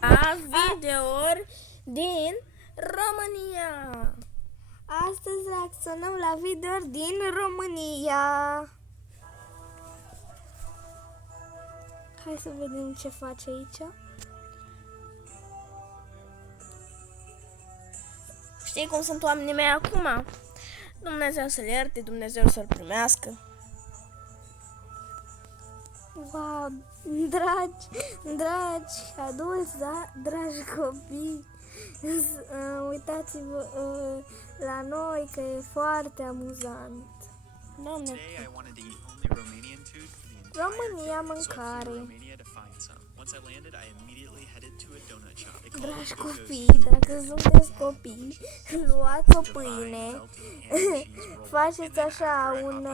la videouri din România. Astăzi reacționăm la videouri din România. Hai să vedem ce face aici. Știi cum sunt oamenii mei acum? Dumnezeu să-l ierte, Dumnezeu să-l primească. Wow, dragi adulți, da? Dragi copii, uitați-vă la noi că e foarte amuzant. Doamne, România mâncare. Dragi copii, dacă sunteți copii, luați o pâine, faceți așa un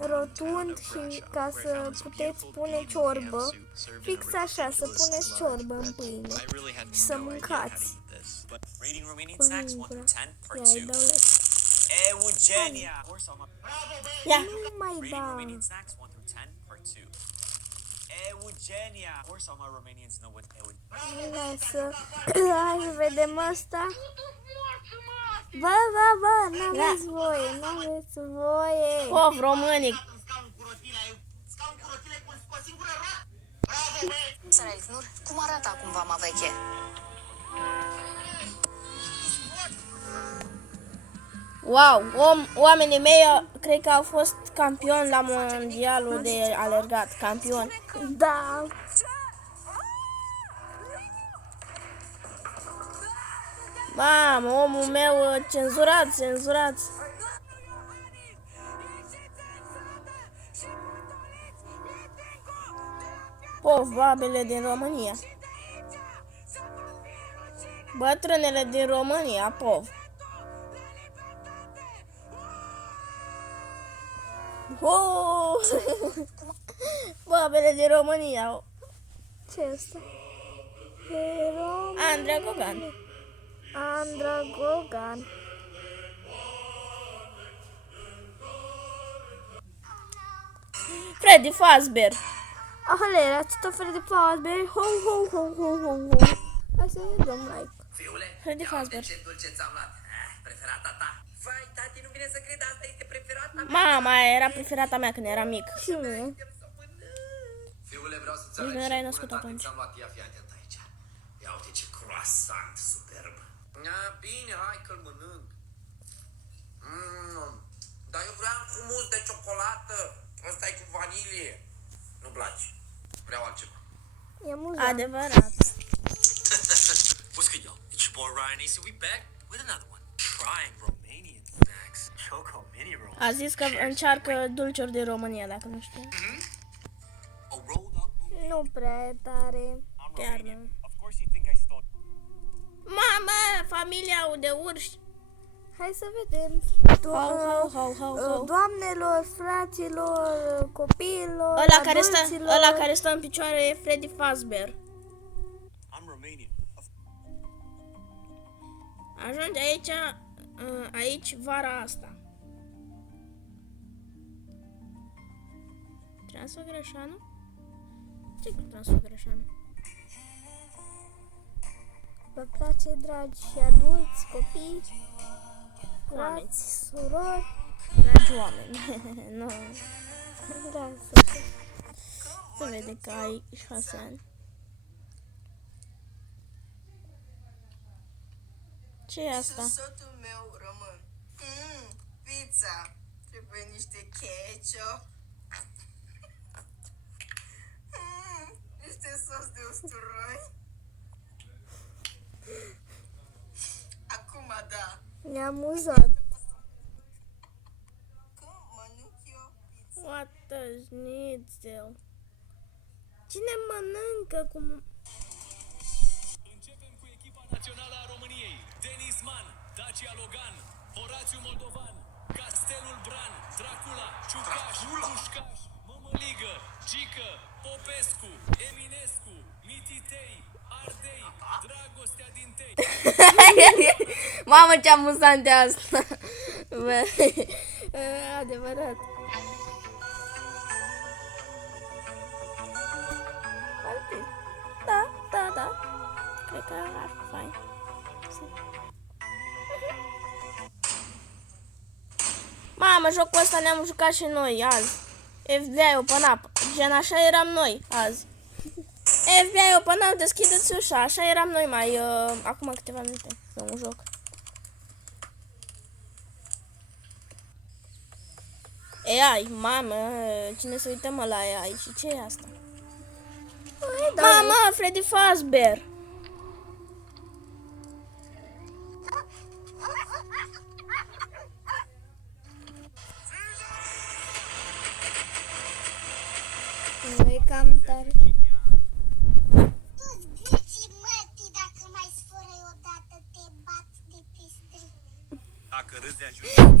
rotund și ca să puteți pune ciorbă, fix așa, să puneți ciorbă în pâine și să mâncați. Cu lingura. Ia-i dau Eugenia. ia, Nu mai da. Eugenia. Of course, all my Romanians know what Eugenia. Lasă, hai să vedem asta. Bă, n-aveți voie. of românii. Săraicnur, cum arată acum vama veche? Wow, oamenii mei cred că au fost campioni la mondialul de alergat, campioni. Da. Mamă, omul meu cenzurat. Of, babele din România. Bătrânele din România, pov. Oh! Babele din România. Ce este? Andrei Gogan. Andra Gogan. Freddy Fazbear. Aolea, ce tot fel de Fazbear. Ho. Hai să dăm like. Fiule, Freddy ia uite Fazbear. ce dulce ți-am luat. Preferata ta. Vai, tati, nu vine să cred, asta este preferata mea. Mama era preferata mea când eram mic. Și mie. Fiule, vreau să-ți Nici arăt nu ce erai bună, născut tati, atunci. ți-am luat. Ia, fii atent aici. Ia uite ce croissant superb. Bine, hai că-l mănânc. Dar eu vreau cu mus de ciocolată. Ăsta e cu vanilie. Nu-mi place. Vreau altceva. E amuzant. Adevărat. What's good, y'all? It's your boy Ryan Ace, and we back with another one. Trying Romanian snacks. Choco mini roll. A zis că încearcă dulciuri din România, dacă nu știu. A rolled up. Nu prea e tare. Chiar nu. Of course you think I stole. Mamă, familia de urși. Hai să vedem. Ho. Doamnelor, fraților, copiilor, Ăla care stă în picioare e Freddy Fazbear. I'm Romanian. Ajunge aici vara asta. Transfăgărășanu? Ce cu Transfăgărășanu? Vă place, dragi și adulți, copii, Oameni. frați, surori? Dragi oameni. Nu. Da, Se vede că ai 6 ani. Ce e asta? Sotul meu român. Pizza. Trebuie niște ketchup. Niște sos de usturoi. Acum da. e amuzant. Cum mănânc eu pizza? What the schnitzel? Cine mănâncă cum... Începem cu echipa națională a României. Denis Man, Dacia Logan, Horațiu Moldovan, Castelul Bran, Dracula, Ciucaș, Pușcaș, Mămăligă, Gică, Popescu, Eminescu, Mititei, Ardei, Dragostea din Tei. Mamă, ce amuzant e asta! Bă, adevărat. Da. că ar fi fain. Mamă, jocul ăsta ne-am jucat și noi azi. FBI Open Up. Gen așa eram noi azi. FBI Open Up, deschideți ușa. Așa eram noi mai acum câteva minute pe un joc. AI, mamă, cine se uită mă la AI și ce e asta? Mama, Freddy Fazbear. E cam tare. Dacă mai sfărăi odată, te bat de pe strig. Dacă râzi de ajuns.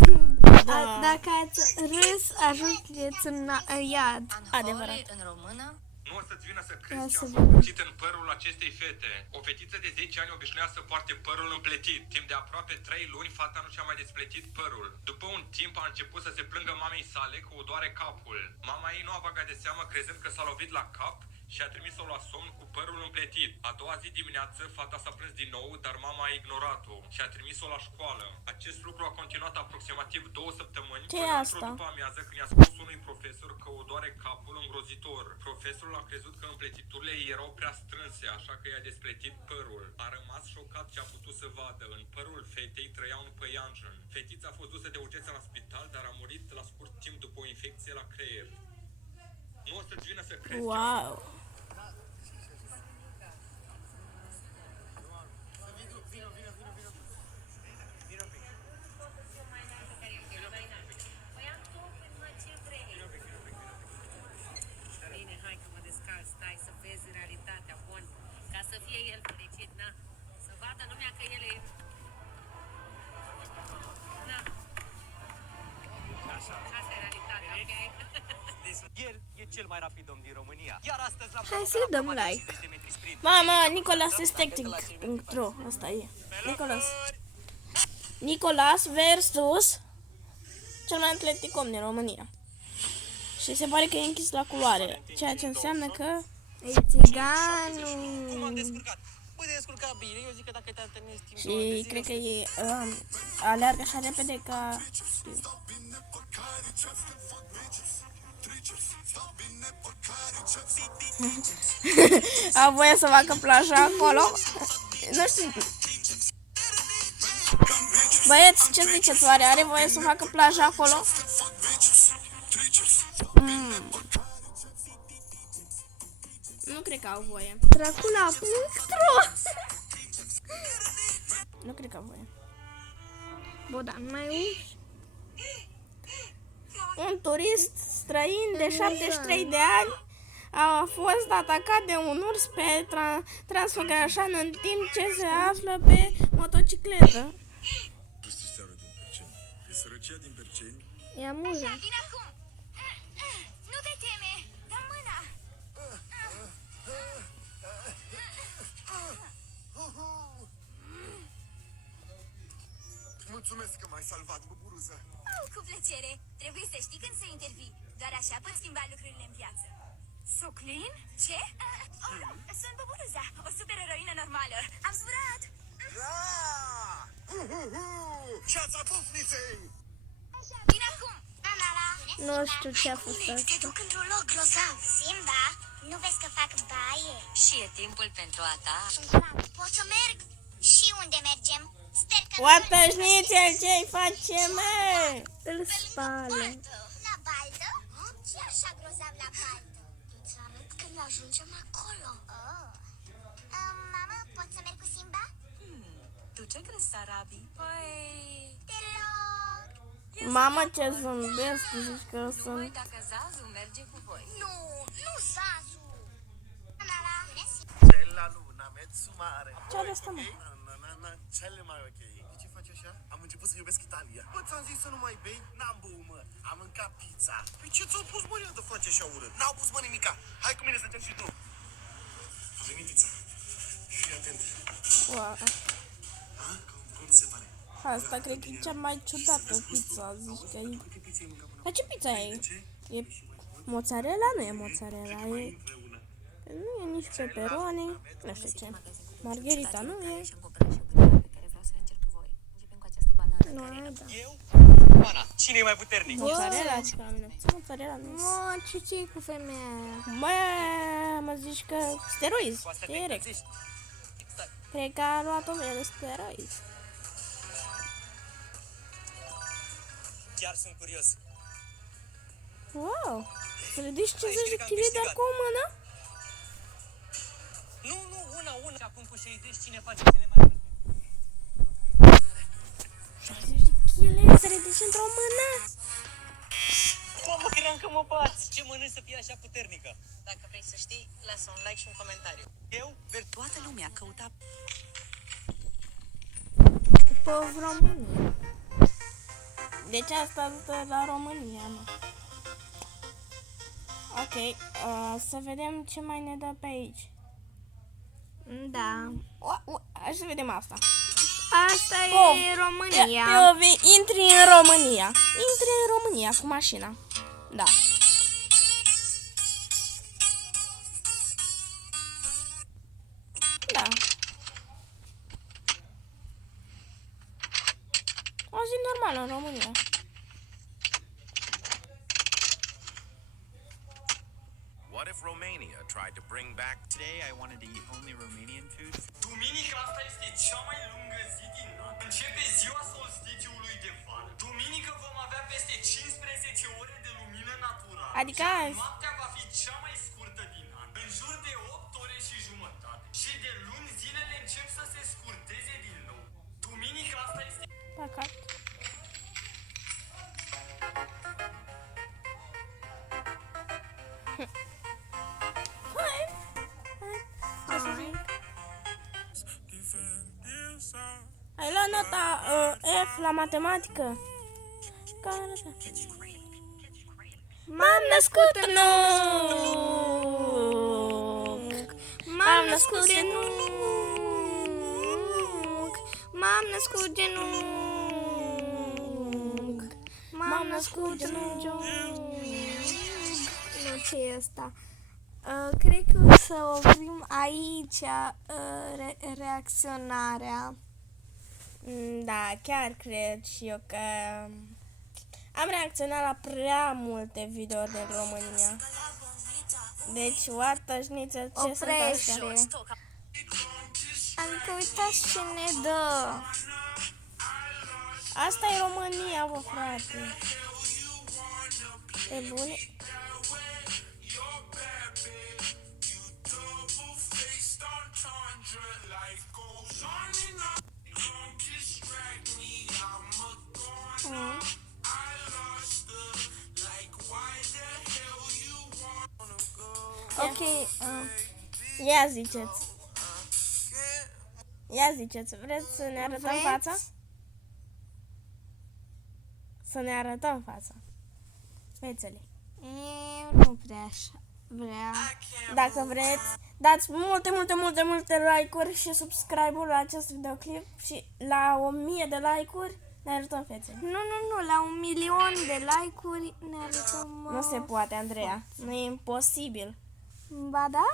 Dacă ați râs, ajungeți în iad. Adevărat. În română? Nu o să-ți vină să Ia crezi ce să am vedem. simțit în părul acestei fete. O fetiță de 10 ani obișnuia să poarte părul împletit. Timp de aproape 3 luni, fata nu și-a mai despletit părul. După un timp a început să se plângă mamei sale că o doare capul. Mama ei nu a băgat de seamă crezând că s-a lovit la cap și a trimis-o la somn cu părul împletit. A doua zi dimineață, fata s-a plâns din nou, dar mama a ignorat-o și a trimis-o la școală. Acest lucru a continuat aproximativ 2 săptămâni, Ce e până asta? într-o după amiază când i-a spus unui profesor că o doare capul îngrozitor. Profesorul a crezut că împletiturile ei erau prea strânse, așa că i-a despletit părul. A rămas șocat ce a putut să vadă. În părul fetei trăia un păianjen. Fetița a fost dusă de urgență la spital, dar a murit la scurt timp după o infecție la creier. Nu o să-ți vină să crezi ce Wow. Bine, hai că mă descalț, stai să vezi realitatea, bun, ca să fie el fericit, na, să vadă lumea că el e, na, asta e realitatea, ok? Ieri e cel mai rapid om din România. Iar astăzi l-am Hai promovat să-i la dăm prima de like. 50 de metri sprint. Mama, Nicolas is tactic.ro. Asta e. Nicolas. Nicolas versus cel mai atletic om din România. Și se pare că e închis la culoare, ceea ce înseamnă că E țiganul. Descurcat. Băi, te descurcat bine. Eu zic că dacă te întâlnești timp de și cred că e aleargă așa repede ca a voie să facă plaja acolo. Nu știu. Băieți, ce ziceți? Oare are voie să facă plaja acolo? Nu cred că au voie. Dracula.ro. Nu cred că au voie. Bodan, mai uși? Un turist străin de 73 de ani a fost atacat de un urs pe Transfăgărașan în timp ce se află pe motocicletă. Ia muza. Vine acum! Nu te teme! Dă mâna! Mulțumesc că m-ai salvat, buburuza. Oh, cu plăcere! Trebuie să știi când să intervii. Doar așa pot schimba lucrurile în viață. Soclin? Ce? Oh, nu! Sunt buburuza, o supereroină normală. Am zburat! Ceața pufniței! Vine acum! Nu știu ce a fost Te asta. duc într-un loc grozav. Simba, nu vezi că fac baie? Și e timpul pentru a ta. Pot să merg? Și unde mergem? Sper că Oatășnițel, ce-i face, mă? Îl spală. La baltă? Ce așa grozav la baltă? Îți arăt când ajungem acolo. Oh. Mama, pot să merg cu Simba? Tu ce crezi, Sarabi? Păi... Te rog. Mamă, ce zâmbesc, zici că Voi, sunt... dacă Zazu merge cu voi. Nu, nu Zazu. Nala. Cella luna, mezzo mare. Ce are asta, mă? Cele mai ok. De ce faci așa? Am început să iubesc Italia. Bă, ți-am zis să nu mai bei? N-am băut, mă. Am mâncat pizza. Păi ce ți-au pus, mă, de face așa urât? N-au pus, mă, nimica. Hai cu mine să încep și tu. A venit pizza. Fii atent. Wow. Ha? Cum ți se pare? Asta cred că e cea mai ciudată pizza, zici că e... Dar ce pizza e? E mozzarella? Nu e mozzarella, e... Nu e nici pepperoni, nu știu ce. Margherita nu e. Nu, ai da. Eu? Ana, cine e mai puternic? Mozzarella, ce la mine. Ce mozzarella nu e. Mă, ce cu femeia aia? Mă zici că steroizi, direct. Cred că a luat-o el steroizi. Chiar sunt curios. Wow! Să ridici 50 de kg doar cu o mână? Nu, una. Și acum cu 60 cine face cele mai multe? 60 de kg să ridici într-o mână? Mamă, cream că mă bați. Ce mănânci să fie așa puternică? Dacă vrei să știi, lasă un like și un comentariu. Eu? Toată lumea căuta După România. Deci asta stă la România, mă. Ok, să vedem ce mai ne dă pe aici. Da. Hai să vedem asta. Asta e România. POV, intri în România. Intri în România cu mașina. Da. Da. O zi normală în România. What if Romania tried to bring back... Today I wanted to eat only Romanian food. Duminica asta este cea mai lungă zi din an. Începe ziua solstițiului de vară. Duminică vom avea peste 15 ore de lumină naturală. Adică azi. Noaptea va fi cea mai scurtă din an, în jur de 8 ore și jumătate. Și de luni zilele încep să se scurteze din nou. Duminica asta este... Păcat. Ai luat nota F la matematică? Care nota? M-am născut în nuc. M-am născut genunchi. M-am născut genunchi. M-am născut genunchi. Nu, ce e asta? Cred că o să oprim aici reacționarea. Da, chiar cred și eu că am reacționat la prea multe videouri din România. Deci, oartășniță, ce sunt Oprește. astea? Adică uitați ce ne dă. Asta e România, bă, frate. E bune? Ok. Ia ziceți. Ia ziceți, vreți să ne arătăm fața? Să ne arătăm fața. Fețele. Eu nu prea așa vrea. Dacă vreți, dați multe like-uri și subscribe-uri la acest videoclip și la 1000 de like-uri ne arătăm fețele. Nu, la 1.000.000 de like-uri ne arătăm... Nu se poate, Andreea. Nu e imposibil. Ba da,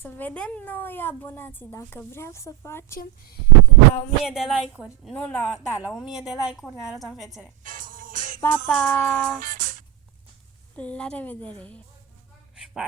să vedem noi abonații dacă vreau să facem. La 1000 de like-uri. Nu la... Da, la 1000 de like-uri ne arătăm fețele. Pa, pa! La revedere! Și pa.